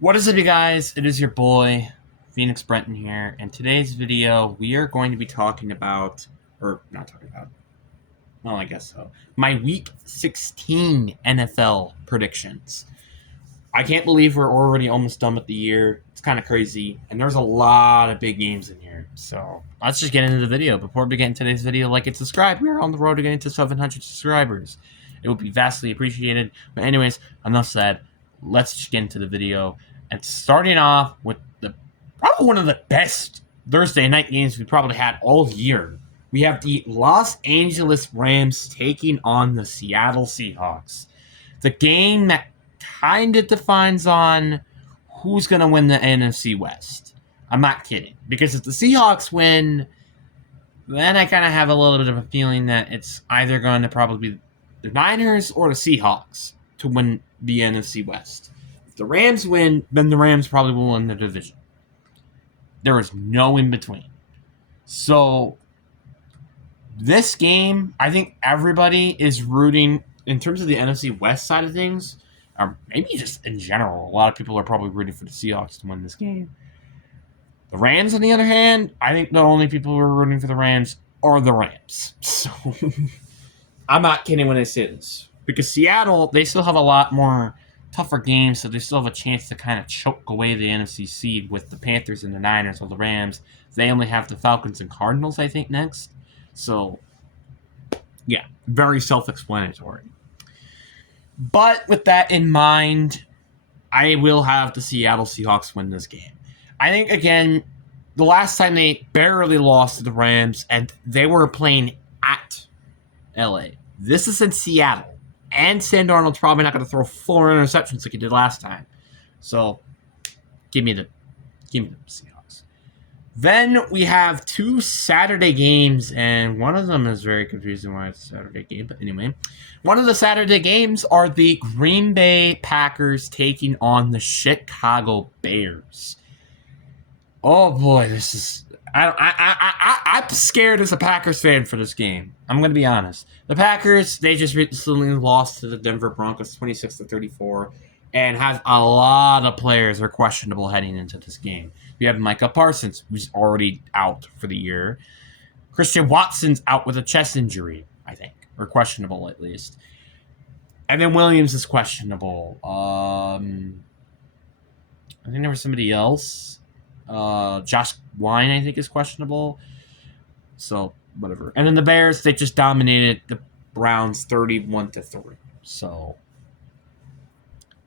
What is up, you guys? It is your boy, Phoenix Brenton here. In today's video, we are going to be talking about, or not talking about, well, I guess so, my Week 16 NFL predictions. I can't believe we're already almost done with the year. It's kind of crazy, and there's a lot of big games in here. So let's just get into the video. Before we get into today's video, like and subscribe. We are on the road to getting to 700 subscribers. It would be vastly appreciated. But anyways, enough said. Let's just get into the video. And starting off with the probably one of the best Thursday night games we probably had all year. We have the Los Angeles Rams taking on the Seattle Seahawks. The game that kind of defines on who's going to win the NFC West. I'm not kidding. Because if the Seahawks win, then I kind of have a little bit of a feeling that it's either going to probably be the Niners or the Seahawks to win the NFC West. If the Rams win, then the Rams probably will win the division. There is no in between. So this game, I think everybody is rooting in terms of the NFC West side of things, or maybe just in general. A lot of people are probably rooting for the Seahawks to win this game. The Rams, on the other hand, I think the only people who are rooting for the Rams are the Rams. So I'm not kidding when I say this. Because Seattle, they still have a lot more tougher games, so they still have a chance to kind of choke away the NFC seed with the Panthers and the Niners or the Rams. They only have the Falcons and Cardinals, I think, next. So, yeah, very self-explanatory. But with that in mind, I will have the Seattle Seahawks win this game. I think, again, the last time they barely lost to the Rams, and they were playing at LA. This is in Seattle. And Sam Darnold's probably not going to throw 4 interceptions like he did last time. So, give me the Seahawks. Then we have 2 Saturday games, and one of them is very confusing why it's a Saturday game. But anyway, one of the Saturday games are the Green Bay Packers taking on the Chicago Bears. Oh boy, this is... I'm scared as a Packers fan for this game. I'm going to be honest. The Packers, they just recently lost to the Denver Broncos 26-34 and have a lot of players who are questionable heading into this game. We have Micah Parsons, who's already out for the year. Christian Watson's out with a chest injury, I think, or questionable at least. Evan Williams is questionable. I think there was somebody else. Josh Wine, I think, is questionable. So, whatever. And then the Bears, they just dominated the Browns 31-3. So,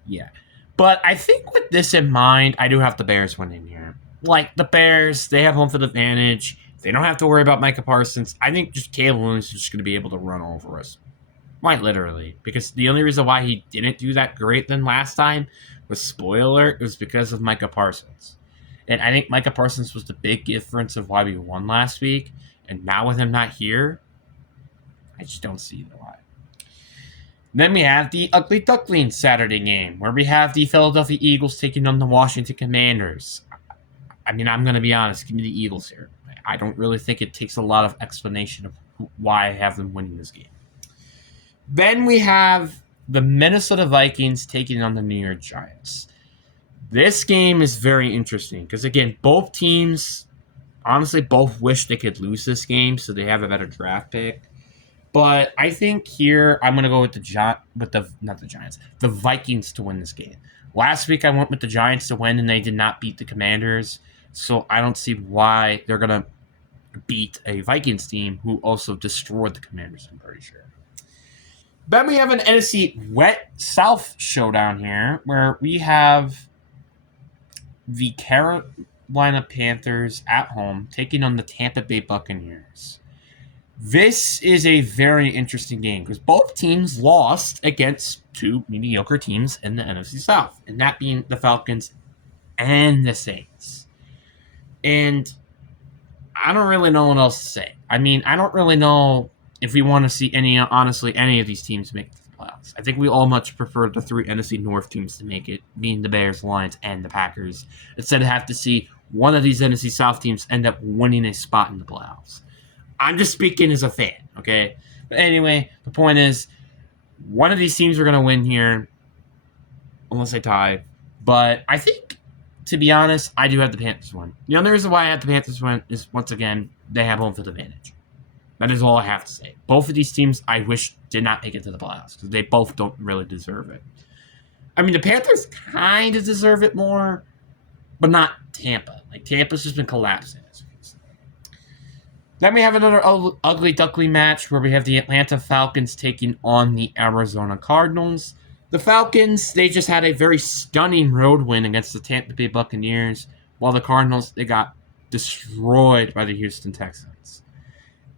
yeah. But I think with this in mind, I do have the Bears winning here. Like, the Bears, they have home field advantage. They don't have to worry about Micah Parsons. I think just Caleb Williams is just going to be able to run over us. Quite literally. Because the only reason why he didn't do that great than last time was, spoiler, it was because of Micah Parsons. And I think Micah Parsons was the big difference of why we won last week. And now with him not here, I just don't see why. Then we have the Ugly Duckling Saturday game, where we have the Philadelphia Eagles taking on the Washington Commanders. I mean, I'm going to be honest. Give me the Eagles here. I don't really think it takes a lot of explanation of why I have them winning this game. Then we have the Minnesota Vikings taking on the New York Giants. This game is very interesting because, again, both teams, honestly, both wish they could lose this game so they have a better draft pick. But I think here I'm going to go with the Vikings to win this game. Last week I went with the Giants to win and they did not beat the Commanders. So I don't see why they're going to beat a Vikings team who also destroyed the Commanders, I'm pretty sure. Then we have an NFC West South showdown here where we have the Carolina Panthers at home taking on the Tampa Bay Buccaneers. This is a very interesting game because both teams lost against 2 mediocre teams in the NFC South, and that being the Falcons and the Saints. And I don't really know what else to say. I mean, I don't really know if we want to see any of these teams make the playoffs. I think we all much prefer the 3 NFC North teams to make it, being the Bears, Lions, and the Packers, instead of have to see one of these NFC South teams end up winning a spot in the playoffs. I'm just speaking as a fan, okay? But anyway, the point is, one of these teams are going to win here, unless they tie. But I think, to be honest, I do have the Panthers win. The only reason why I have the Panthers win is, once again, they have home field advantage. That is all I have to say. Both of these teams, I wish, did not make it to the playoffs because they both don't really deserve it. I mean, the Panthers kind of deserve it more, but not Tampa. Like, Tampa's just been collapsing. Then we have another ugly duckling match where we have the Atlanta Falcons taking on the Arizona Cardinals. The Falcons, they just had a very stunning road win against the Tampa Bay Buccaneers, while the Cardinals, they got destroyed by the Houston Texans.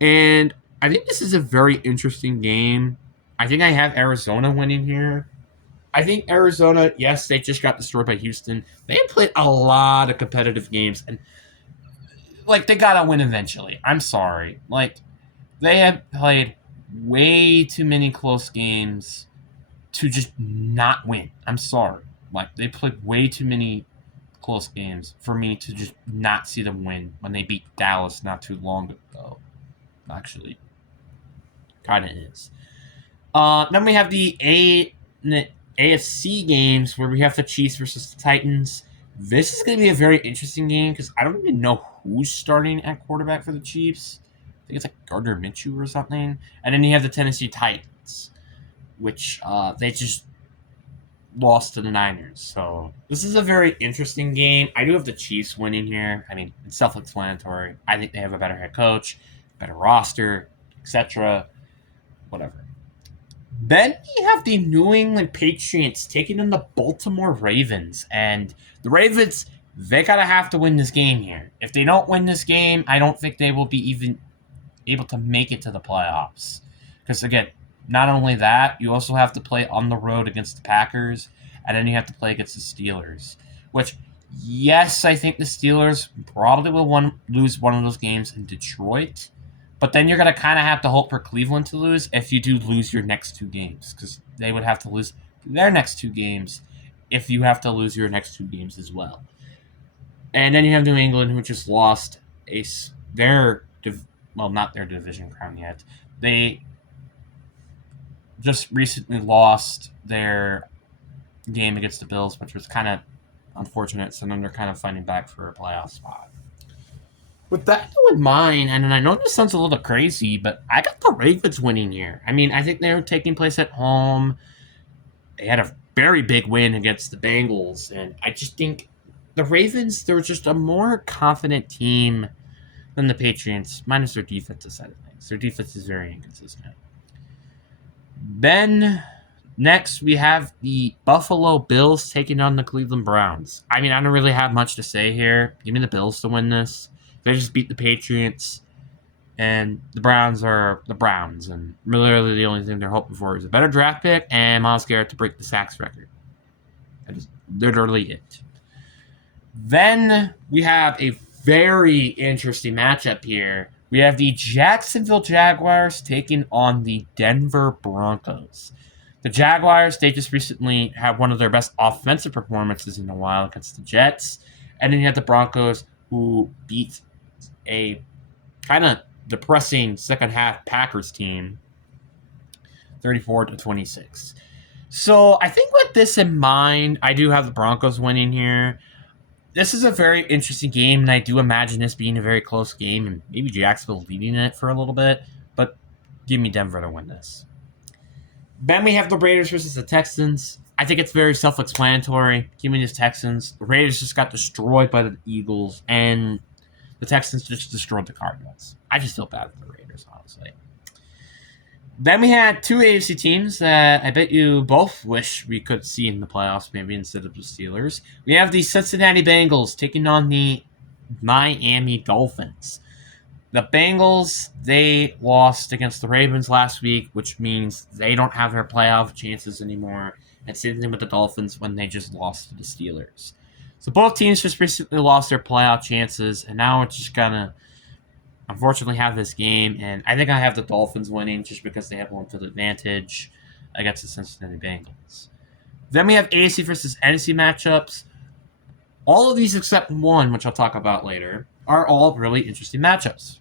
And I think this is a very interesting game. I think I have Arizona winning here. I think Arizona, yes, they just got destroyed by Houston. They played a lot of competitive games, and like, they gotta win eventually. I'm sorry. Like, they have played way too many close games to just not win. I'm sorry. Like, they played way too many close games for me to just not see them win when they beat Dallas not too long ago. Actually, kind of is. Then we have the AFC games where we have the Chiefs versus the Titans. This is going to be a very interesting game because I don't even know who's starting at quarterback for the Chiefs. I think it's like Gardner Minshew or something. And then you have the Tennessee Titans, which they just lost to the Niners. So this is a very interesting game. I do have the Chiefs winning here. I mean, it's self-explanatory. I think they have a better head coach, better roster, etc. Whatever. Then we have the New England Patriots taking on the Baltimore Ravens. And the Ravens, they gotta have to win this game here. If they don't win this game, I don't think they will be even able to make it to the playoffs. Because, again, not only that, you also have to play on the road against the Packers, and then you have to play against the Steelers. Which, yes, I think the Steelers probably will lose one of those games in Detroit. But then you're going to kind of have to hope for Cleveland to lose if you do lose your next two games. Because they would have to lose their next two games if you have to lose your next two games as well. And then you have New England, who just lost not their division crown yet. They just recently lost their game against the Bills, which was kind of unfortunate. So then they're kind of fighting back for a playoff spot. With that in mind, and I know this sounds a little crazy, but I got the Ravens winning here. I mean, I think they're taking place at home. They had a very big win against the Bengals, and I just think the Ravens, they're just a more confident team than the Patriots, minus their defensive side of things. Their defense is very inconsistent. Then, next, we have the Buffalo Bills taking on the Cleveland Browns. I mean, I don't really have much to say here. Give me the Bills to win this. They just beat the Patriots, and the Browns are the Browns, and literally the only thing they're hoping for is a better draft pick and Myles Garrett to break the sacks record. That is literally it. Then we have a very interesting matchup here. We have the Jacksonville Jaguars taking on the Denver Broncos. The Jaguars, they just recently had one of their best offensive performances in a while against the Jets. And then you have the Broncos, who beat a kind of depressing second half Packers team 34-26. So I think with this in mind, I do have the Broncos winning here. This is a very interesting game, and I do imagine this being a very close game, and maybe Jacksonville leading it for a little bit, but give me Denver to win this. Then we have the Raiders versus the Texans. I think it's very self-explanatory. Give me the Texans. The Raiders just got destroyed by the Eagles, and the Texans just destroyed the Cardinals. I just feel bad for the Raiders, honestly. Then we had two AFC teams that I bet you both wish we could see in the playoffs, maybe instead of the Steelers. We have the Cincinnati Bengals taking on the Miami Dolphins. The Bengals, they lost against the Ravens last week, which means they don't have their playoff chances anymore. And same thing with the Dolphins when they just lost to the Steelers. So both teams just recently lost their playoff chances, and now we're just gonna unfortunately have this game. And I think I have the Dolphins winning just because they have home field advantage against the Cincinnati Bengals. Then we have AFC versus NFC matchups. All of these except one, which I'll talk about later, are all really interesting matchups.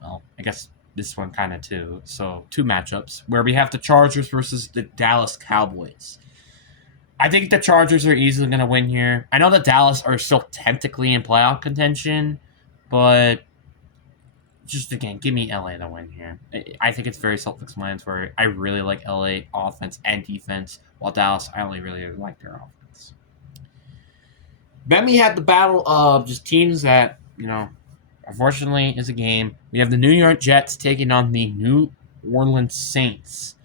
Well, I guess this one kind of too. So two matchups where we have the Chargers versus the Dallas Cowboys. I think the Chargers are easily going to win here. I know the Dallas are still technically in playoff contention, but just again, give me LA to win here. I think it's very self-explanatory. I really like LA offense and defense, while Dallas, I only really like their offense. Then we had the battle of just teams that, unfortunately is a game. We have the New York Jets taking on the New Orleans Saints.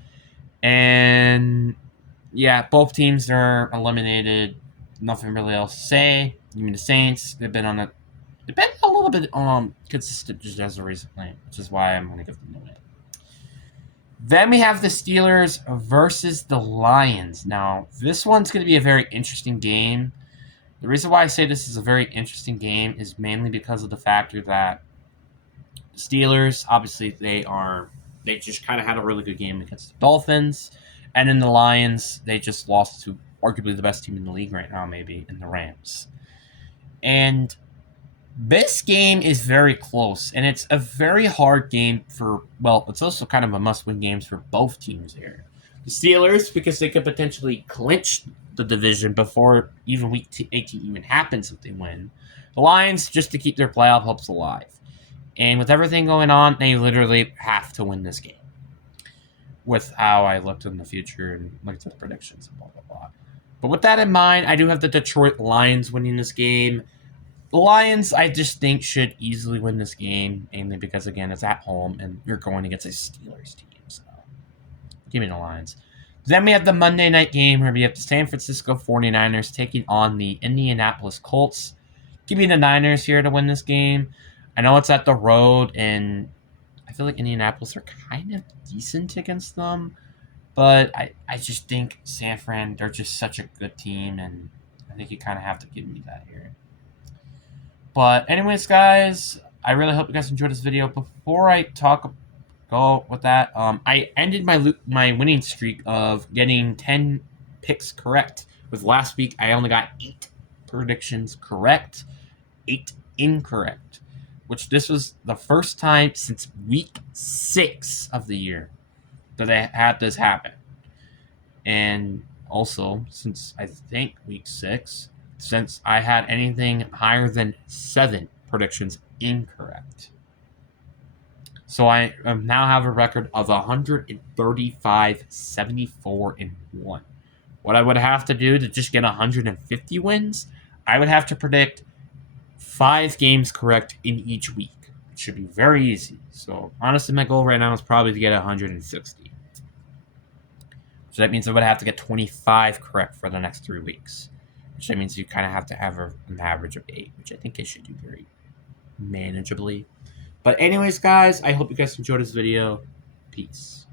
And yeah, both teams are eliminated. Nothing really else to say. I mean, the Saints, they've been a little bit consistent just as of recently, which is why I'm going to give them the win. Then we have the Steelers versus the Lions. Now, this one's going to be a very interesting game. The reason why I say this is a very interesting game is mainly because of the factor that Steelers, obviously, they just kind of had a really good game against the Dolphins. And in the Lions, they just lost to arguably the best team in the league right now, maybe, in the Rams. And this game is very close, and it's a very hard game it's also kind of a must-win game for both teams here. The Steelers, because they could potentially clinch the division before even Week 18 even happens if they win. The Lions, just to keep their playoff hopes alive. And with everything going on, they literally have to win this game. With how I looked in the future and looked at the predictions and blah, blah, blah. But with that in mind, I do have the Detroit Lions winning this game. The Lions, I just think, should easily win this game, mainly because, again, it's at home, and you're going against a Steelers team. So, give me the Lions. Then we have the Monday night game where we have the San Francisco 49ers taking on the Indianapolis Colts. Give me the Niners here to win this game. I know it's at the road, and I feel like Indianapolis are kind of decent against them. But I just think San Fran, they're just such a good team, and I think you kind of have to give me that here. But anyways, guys, I really hope you guys enjoyed this video. Before I go with that, I ended my winning streak of getting 10 picks correct. With last week, I only got 8 predictions correct, 8 incorrect. Which this was the first time since week 6 of the year that I had this happen. And also, since I think week 6, since I had anything higher than 7 predictions incorrect. So I now have a record of 135, 74, and 1. What I would have to do to just get 150 wins, I would have to predict 5 games correct in each week. It should be very easy. So honestly, my goal right now is probably to get 160. So that means I would have to get 25 correct for the next 3 weeks. Which that means you kind of have to have an average of 8, which I think I should do very manageably. But anyways, guys, I hope you guys enjoyed this video. Peace.